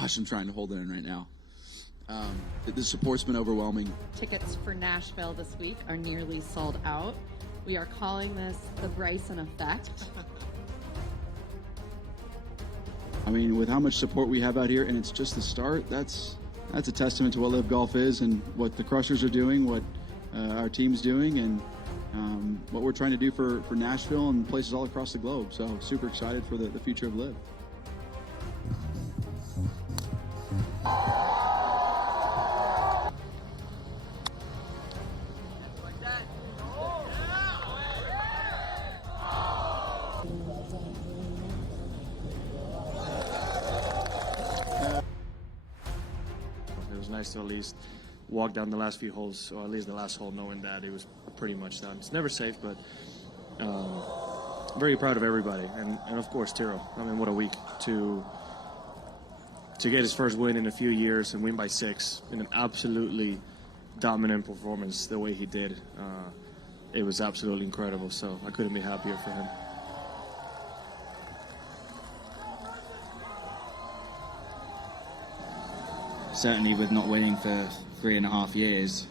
Gosh, I'm trying to hold it in right now. The support's been overwhelming. Tickets for Nashville this week are nearly sold out. We are calling this the Bryson effect. I mean, with how much support we have out here, and it's just the start, that's a testament to what Live Golf is and what the Crushers are doing, what our team's doing, and what we're trying to do for Nashville and places all across the globe. So super excited for the future of Live. It was nice to at least walk down the last few holes, or at least the last hole, knowing that it was pretty much done. It's never safe, but very proud of everybody, and of course Tiro. I mean, what a week to get his first win in a few years and win by 6 in an absolutely dominant performance the way he did. It was absolutely incredible, so I couldn't be happier for him. Certainly with not winning for 3.5 years,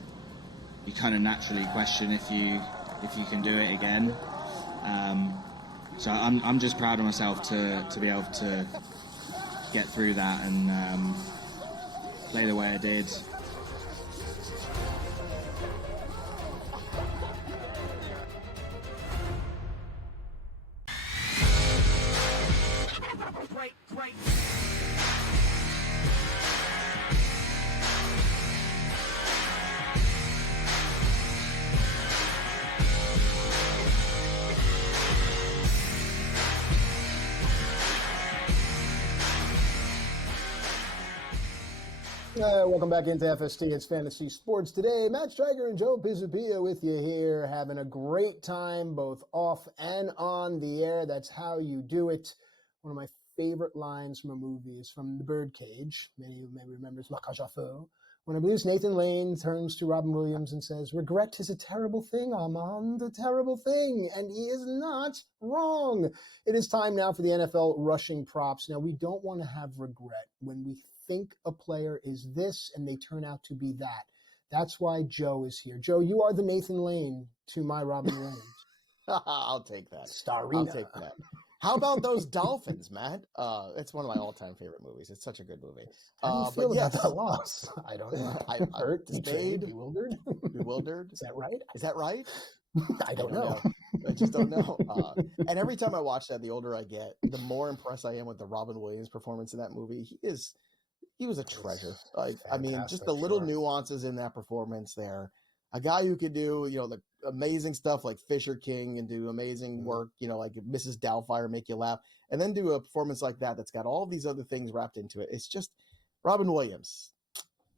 you kind of naturally question if you can do it again. So I'm just proud of myself to be able to get through that and play the way I did. Welcome back into FST. It's Fantasy Sports Today. Matt Striker and Joe Pisapia with you here, having a great time both off and on the air. That's how you do it. One of my favorite lines from a movie is from The Birdcage. Many of you may remember it's La Cage aux Folles. When I believe Nathan Lane turns to Robin Williams and says, "Regret is a terrible thing, Armand, a terrible thing." And he is not wrong. It is time now for the NFL rushing props. Now, we don't want to have regret when we think a player is this and they turn out to be that. That's why Joe is here. Joe, you are the Nathan Lane to my Robin Williams. I'll take that. Starina. I'll take that. How about those Dolphins, Matt? It's one of my all-time favorite movies. It's such a good movie. How do you feel about that loss? I don't know. I'm hurt, dismayed, bewildered. Bewildered. Is that right? Is that right? I don't know. I just don't know. And every time I watch that, the older I get, the more impressed I am with the Robin Williams performance in that movie. He was a treasure. Like, I mean, just the little nuances in that performance there. A guy who could do, the amazing stuff like Fisher King and do amazing work, like Mrs. Doubtfire, make you laugh, and then do a performance like that that's got all these other things wrapped into it. It's just Robin Williams.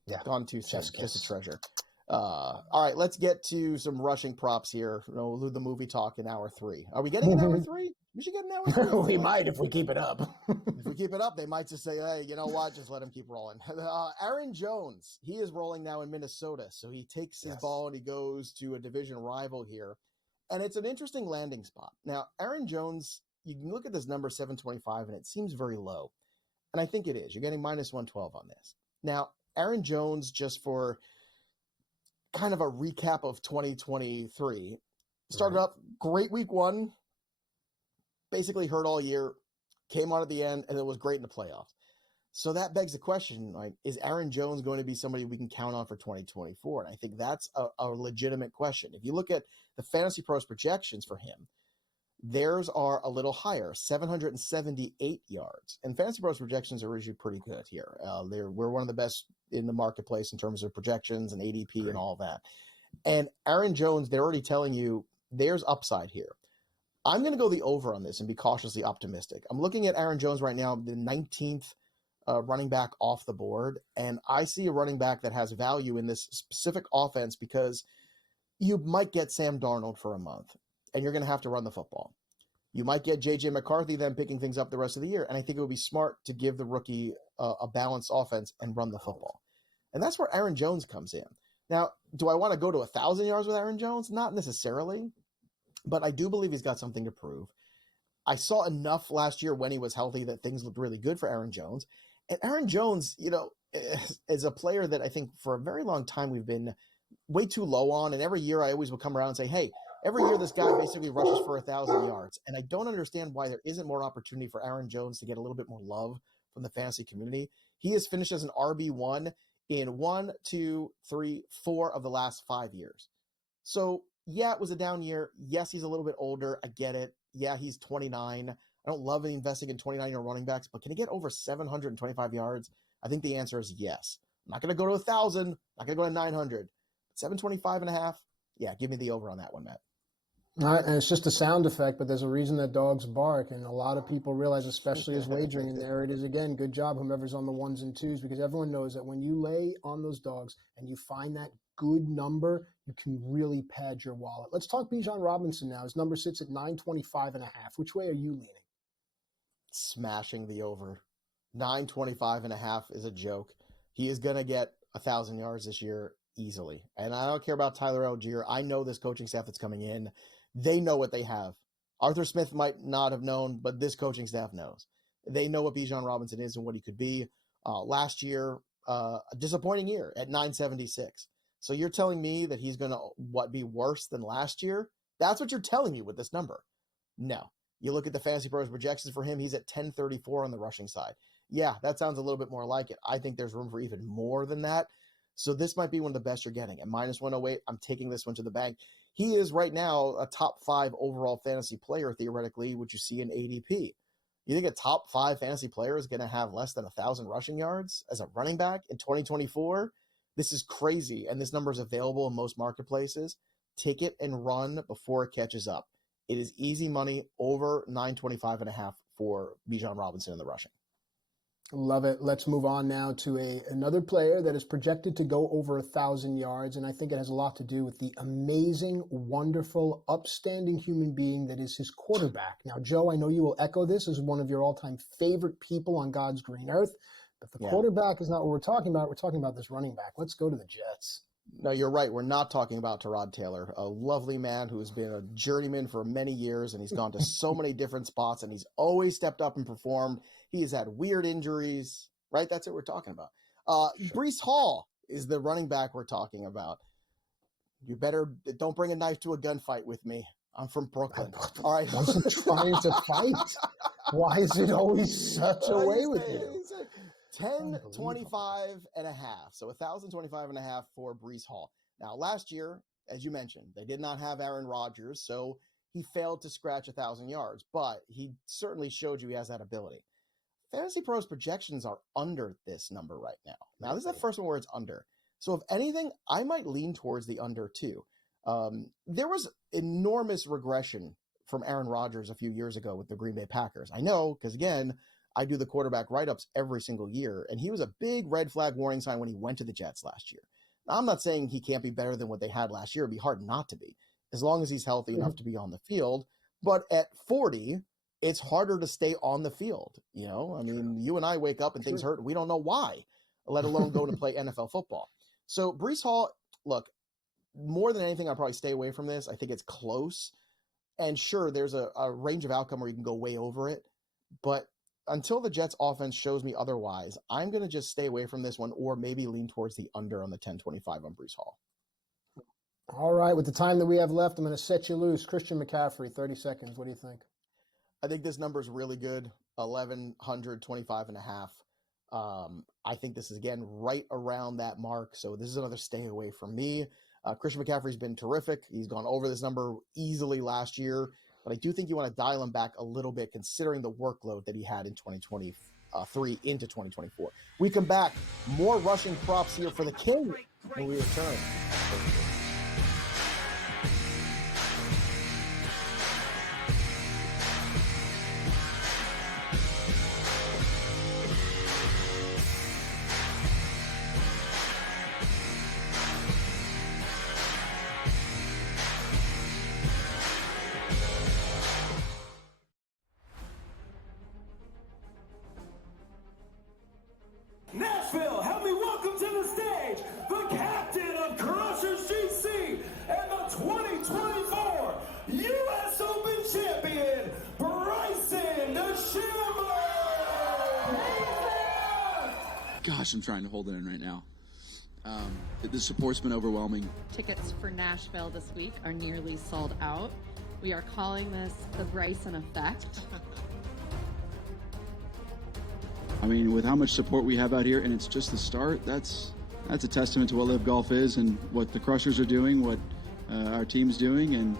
Yeah. Gone too soon. Just a treasure. All right, let's get to some rushing props here. We'll do the movie talk in hour 3. Are we getting an hour 3? We should get an hour 3. We might if we keep it up. If we keep it up, they might just say, hey, you know what? Just let him keep rolling. Aaron Jones, he is rolling now in Minnesota. So he takes his ball and he goes to a division rival here. And it's an interesting landing spot. Now, Aaron Jones, you can look at this number 725 and it seems very low. And I think it is. You're getting minus 112 on this. Now, Aaron Jones, just for kind of a recap of 2023, started up great week 1, basically hurt all year, came on at the end, and it was great in the playoffs. So that begs the question, like, is Aaron Jones going to be somebody we can count on for 2024? And I think that's a legitimate question. If you look at the Fantasy Pros projections for him, theirs are a little higher, 778 yards. And Fantasy Pros projections are usually pretty good here. We're one of the best in the marketplace in terms of projections and ADP and all that. And Aaron Jones, they're already telling you there's upside here. I'm going to go the over on this and be cautiously optimistic. I'm looking at Aaron Jones right now, the 19th running back off the board, and I see a running back that has value in this specific offense because you might get Sam Darnold for a month, and you're going to have to run the football. You might get J.J. McCarthy then picking things up the rest of the year, and I think it would be smart to give the rookie a balanced offense and run the football. And that's where Aaron Jones comes in. Now, do I want to go to 1,000 yards with Aaron Jones? Not necessarily, but I do believe he's got something to prove. I saw enough last year when he was healthy that things looked really good for Aaron Jones. And Aaron Jones, is a player that I think for a very long time we've been way too low on. And every year I always would come around and say, hey, every year this guy basically rushes for 1,000 yards. And I don't understand why there isn't more opportunity for Aaron Jones to get a little bit more love from the fantasy community. He has finished as an RB1 in 1, 2, 3, 4 of the last 5 years. So yeah, it was a down year. Yes, he's a little bit older. I get it. Yeah, he's 29. I don't love investing in 29-year-old running backs, but can he get over 725 yards? I think the answer is yes. I'm not going to go to 1,000. Not going to go to 900. 725.5. Yeah, give me the over on that one, Matt. All right, and it's just a sound effect, but there's a reason that dogs bark, and a lot of people realize, especially as wagering, and there it is again. Good job, whomever's on the 1s and 2s, because everyone knows that when you lay on those dogs and you find that good number, you can really pad your wallet. Let's talk Bijan Robinson now. His number sits at 925.5. Which way are you leaning? Smashing the over. 925.5 is a joke. He is going to get 1,000 yards this year easily. And I don't care about Tyler Algier. I know this coaching staff that's coming in. They know what they have. Arthur Smith might not have known, but this coaching staff knows. They know what Bijan Robinson is and what he could be. Last year, a disappointing year at 976. So you're telling me that he's going to be worse than last year? That's what you're telling me with this number. No. You look at the Fantasy Pros projections for him, he's at 1034 on the rushing side. Yeah, that sounds a little bit more like it. I think there's room for even more than that. So this might be one of the best you're getting. At minus 108, I'm taking this one to the bank. He is right now a top 5 overall fantasy player, theoretically, which you see in ADP. You think a top 5 fantasy player is going to have less than 1,000 rushing yards as a running back in 2024? This is crazy, and this number is available in most marketplaces. Take it and run before it catches up. It is easy money over 925.5 for Bijan Robinson in the rushing. Love it. Let's move on now to another player that is projected to go over 1,000 yards, and I think it has a lot to do with the amazing, wonderful, upstanding human being that is his quarterback. Now, Joe, I know you will echo this as one of your all-time favorite people on God's green earth, but the quarterback is not what we're talking about. We're talking about this running back. Let's go to the Jets. No, you're right. We're not talking about Tyrod Taylor, a lovely man who has been a journeyman for many years, and he's gone to so many different spots, and he's always stepped up and performed. He has had weird injuries, right? That's what we're talking about. Breece Hall is the running back we're talking about. You better don't bring a knife to a gunfight with me. I'm from Brooklyn. All right. I wasn't trying to fight. Why is it always such a way with you? 1025.5. So 1,025.5 for Breece Hall. Now, last year, as you mentioned, they did not have Aaron Rodgers, so he failed to scratch 1,000 yards, but he certainly showed you he has that ability. Fantasy Pros projections are under this number right now. Now, this is the first one where it's under. So if anything, I might lean towards the under too. There was enormous regression from Aaron Rodgers a few years ago with the Green Bay Packers. I know, because again, I do the quarterback write-ups every single year, and he was a big red flag warning sign when he went to the Jets last year. Now, I'm not saying he can't be better than what they had last year. It'd be hard not to be, as long as he's healthy enough to be on the field. But at 40, it's harder to stay on the field. You know, I mean, you and I wake up and things hurt. We don't know why, let alone go to play NFL football. So Breece Hall, look, more than anything, I'll probably stay away from this. I think it's close. And sure, there's a range of outcome where you can go way over it. But until the Jets offense shows me otherwise, I'm going to just stay away from this one or maybe lean towards the under on the 1025 on Breece Hall. All right. With the time that we have left, I'm going to set you loose. Christian McCaffrey, 30 seconds. What do you think? I think this number is really good. 1,125.5. I think this is, again, right around that mark. So this is another stay away from me. Christian McCaffrey's been terrific. He's gone over this number easily last year. But I do think you want to dial him back a little bit considering the workload that he had in 2023 into 2024. We come back. More rushing props here for the King when we return. Nashville, help me welcome to the stage the captain of Crushers GC Gosh, I'm trying to hold it in right now. The support's been overwhelming. Tickets for Nashville this week are nearly sold out. We are calling this the Bryson effect. I mean, with how much support we have out here, and it's just the start, that's a testament to what Live Golf is and what the Crushers are doing, what our team's doing, and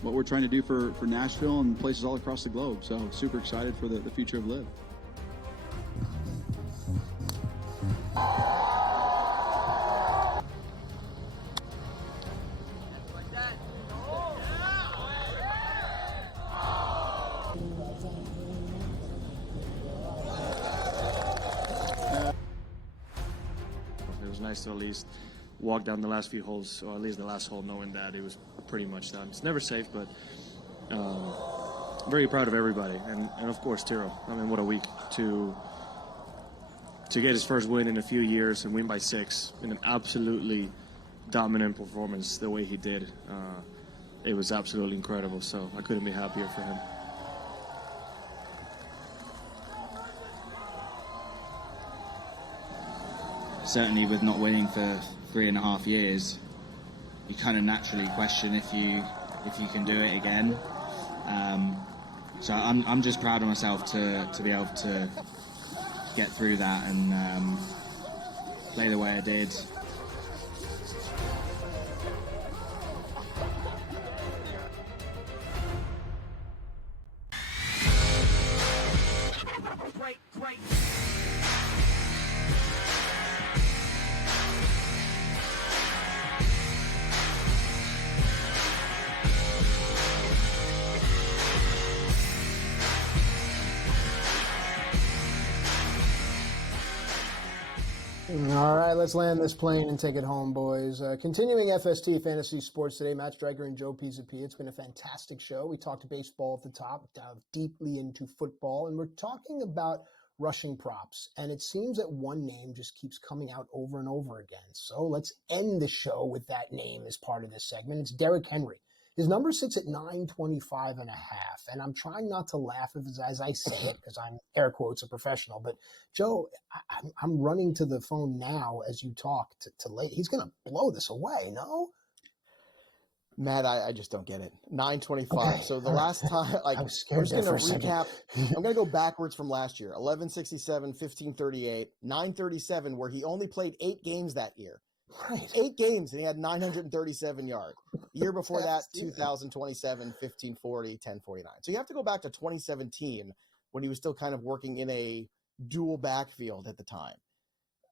what we're trying to do for Nashville and places all across the globe. So super excited for the future of Live. It was nice to at least walk down the last few holes, or at least the last hole, knowing that it was pretty much done. It's never safe, but very proud of everybody, and of course Tiro. I mean, what a week to get his first win in a few years and win by 6 in an absolutely dominant performance the way he did. It was absolutely incredible, so I couldn't be happier for him. Certainly with not winning for 3.5 years, you kind of naturally question if you can do it again. So I'm just proud of myself to be able to get through that and play the way I did. All right, let's land this plane and take it home, boys. Continuing FST Fantasy Sports today, Matt Striker and Joe Pisapia. It's been a fantastic show. We talked baseball at the top, dived deeply into football, and we're talking about rushing props. And it seems that one name just keeps coming out over and over again. So let's end the show with that name as part of this segment. It's Derrick Henry. His number sits at 925.5, and I'm trying not to laugh as I say it because I'm, air quotes, a professional. But, Joe, I'm running to the phone now as you talk to late. He's going to blow this away, no? Matt, I just don't get it. 925. Okay. So the last time, like, I was scared I'm just going to there recap. I'm going to go backwards from last year. 1167, 1538, 937, where he only played 8 games that year. Right. 8 games, and he had 937 yards. Year before that, 2027, 1540, 1049. So you have to go back to 2017 when he was still kind of working in a dual backfield at the time.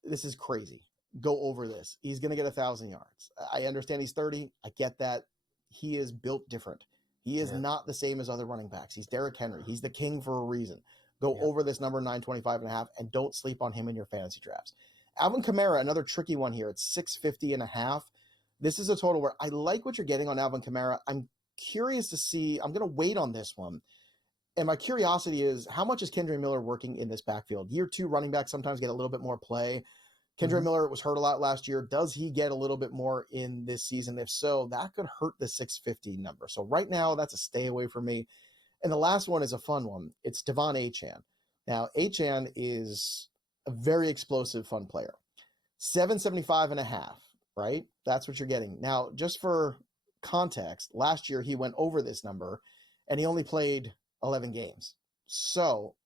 This is crazy. Go over this. He's going to get 1,000 yards. I understand he's 30. I get that. He is built different. He is not the same as other running backs. He's Derrick Henry. He's the king for a reason. Go over this number 925.5, and don't sleep on him in your fantasy drafts. Alvin Kamara, another tricky one here. It's 650.5. This is a total where I like what you're getting on Alvin Kamara. I'm curious to see. I'm going to wait on this one. And my curiosity is, how much is Kendre Miller working in this backfield? Year 2 running backs sometimes get a little bit more play. Kendre Miller was hurt a lot last year. Does he get a little bit more in this season? If so, that could hurt the 650 number. So right now, that's a stay away from me. And the last one is a fun one. It's Devon Achane. Now, Achane is a very explosive, fun player. 775.5, right? That's what you're getting. Now, just for context, last year he went over this number and he only played 11 games. So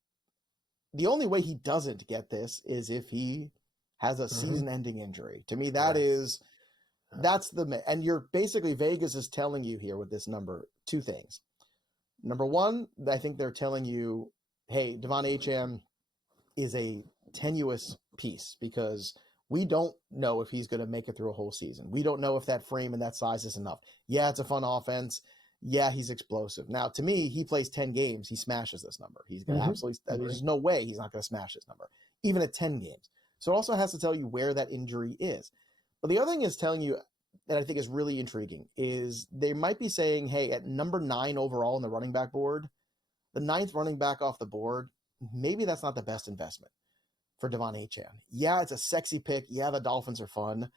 the only way he doesn't get this is if he has a season-ending injury. To me, that's and you're basically, Vegas is telling you here with this number 2 things. Number one, I think they're telling you, hey, Devon Achane is a tenuous piece because we don't know if he's going to make it through a whole season. We don't know if that frame and that size is enough. Yeah, it's a fun offense. Yeah, he's explosive. Now, to me, he plays 10 games. He smashes this number. He's going to absolutely, there's no way he's not going to smash this number, even at 10 games. So it also has to tell you where that injury is. But the other thing is telling you that I think is really intriguing is they might be saying, hey, at number 9 overall in the running back board, the 9th running back off the board, maybe that's not the best investment for Devon Achane. Yeah, it's a sexy pick. Yeah, the Dolphins are fun.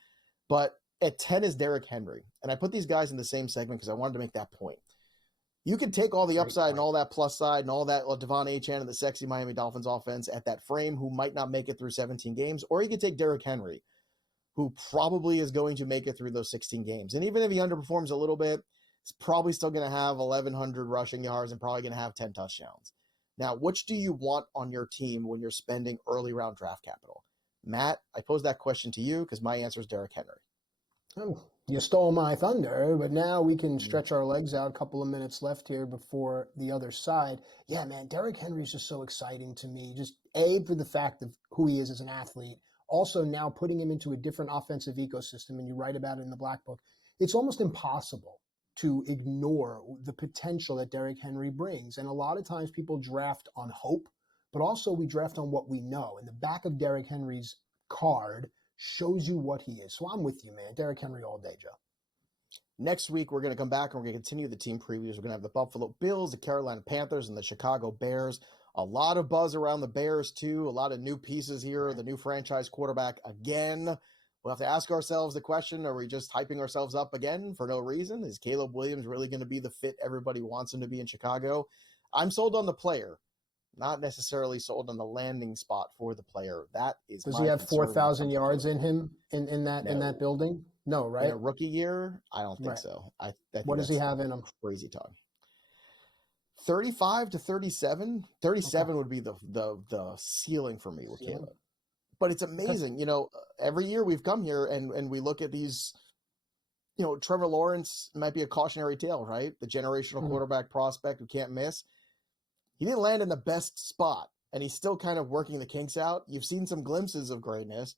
But at 10 is Derrick Henry. And I put these guys in the same segment because I wanted to make that point. You can take all the upside and all that plus side and all that Devon Achane and the sexy Miami Dolphins offense at that frame who might not make it through 17 games, or you can take Derrick Henry, who probably is going to make it through those 16 games. And even if he underperforms a little bit, he's probably still going to have 1,100 rushing yards and probably going to have 10 touchdowns. Now, which do you want on your team when you're spending early round draft capital? Matt, I pose that question to you because my answer is Derrick Henry. Oh, you stole my thunder, but now we can stretch our legs out. A couple of minutes left here before the other side. Yeah, man, Derrick Henry is just so exciting to me. Just for the fact of who he is as an athlete. Also now putting him into a different offensive ecosystem, and you write about it in the Black Book. It's almost impossible to ignore the potential that Derrick Henry brings. And a lot of times people draft on hope, but also we draft on what we know. And the back of Derrick Henry's card shows you what he is. So I'm with you, man. Derrick Henry all day, Joe. Next week, we're going to come back and we're going to continue the team previews. We're going to have the Buffalo Bills, the Carolina Panthers, and the Chicago Bears. A lot of buzz around the Bears, too. A lot of new pieces here. The new franchise quarterback again. We'll have to ask ourselves the question, are we just hyping ourselves up again for no reason? Is Caleb Williams really going to be the fit everybody wants him to be in Chicago? I'm sold on the player, not necessarily sold on the landing spot for the player. That is. Does he have 4,000 yards in him in that building? No, right? In a rookie year, I don't think so. I think what does he have in him? Crazy talk. 35 to 37. 37 would be the ceiling for me with Caleb. But it's amazing. You know, every year we've come here and we look at these, you know, Trevor Lawrence might be a cautionary tale, right? The generational quarterback prospect who can't miss. He didn't land in the best spot, and he's still kind of working the kinks out. You've seen some glimpses of greatness.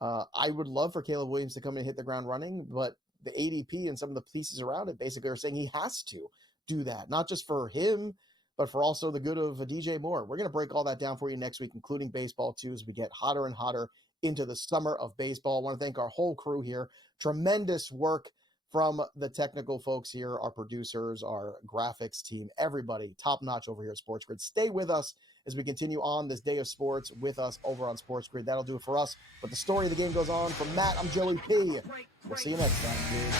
I would love for Caleb Williams to come and hit the ground running, but the ADP and some of the pieces around it basically are saying he has to do that, not just for him, but for also the good of DJ Moore. We're going to break all that down for you next week, including baseball, too, as we get hotter and hotter into the summer of baseball. I want to thank our whole crew here. Tremendous work from the technical folks here, our producers, our graphics team, everybody top-notch over here at SportsGrid. Stay with us as we continue on this day of sports with us over on SportsGrid. That'll do it for us. But the story of the game goes on. From Matt, I'm Joey P. We'll see you next time, dude.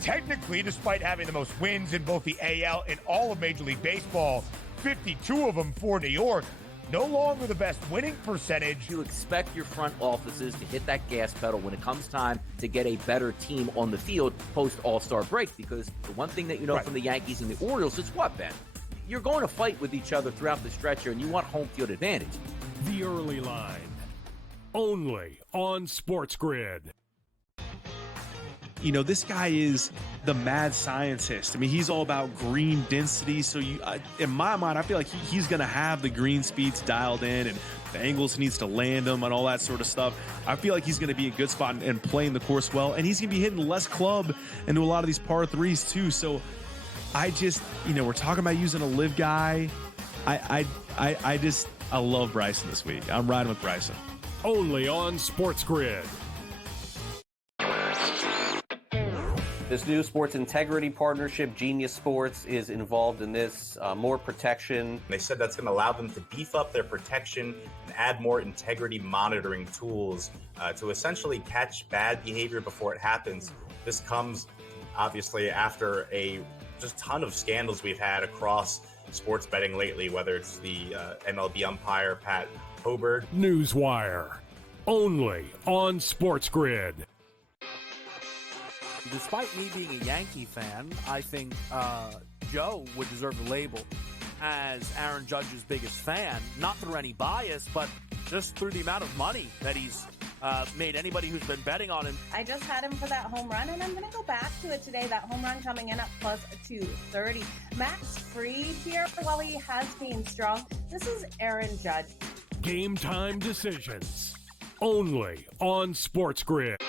Technically, despite having the most wins in both the AL and all of Major League Baseball, 52 of them for New York, no longer the best winning percentage. You expect your front offices to hit that gas pedal when it comes time to get a better team on the field post All-Star break, because the one thing that you know from the Yankees and the Orioles is what, Ben? You're going to fight with each other throughout the stretch here, and you want home field advantage. The Early Line, only on SportsGrid. You know, this guy is the mad scientist. I mean, he's all about green density. So in my mind, I feel like he's going to have the green speeds dialed in and the angles he needs to land them and all that sort of stuff. I feel like he's going to be a good spot and playing the course well. And he's going to be hitting less club into a lot of these par threes too. So I just, you know, we're talking about using a live guy. I love Bryson this week. I'm riding with Bryson. Only on SportsGrid. This new sports integrity partnership, Genius Sports, is involved in this. More protection. They said that's going to allow them to beef up their protection and add more integrity monitoring tools to essentially catch bad behavior before it happens. This comes, obviously, after a just ton of scandals we've had across sports betting lately, whether it's the MLB umpire, Pat Hoberg. Newswire, only on SportsGrid. Despite me being a Yankee fan, I think Joe would deserve the label as Aaron Judge's biggest fan, not through any bias, but just through the amount of money that he's made anybody who's been betting on him. I just had him for that home run, and I'm going to go back to it today. That home run coming in at plus 230. Max Fried here, while he has been strong, this is Aaron Judge. Game time decisions, only on SportsGrid.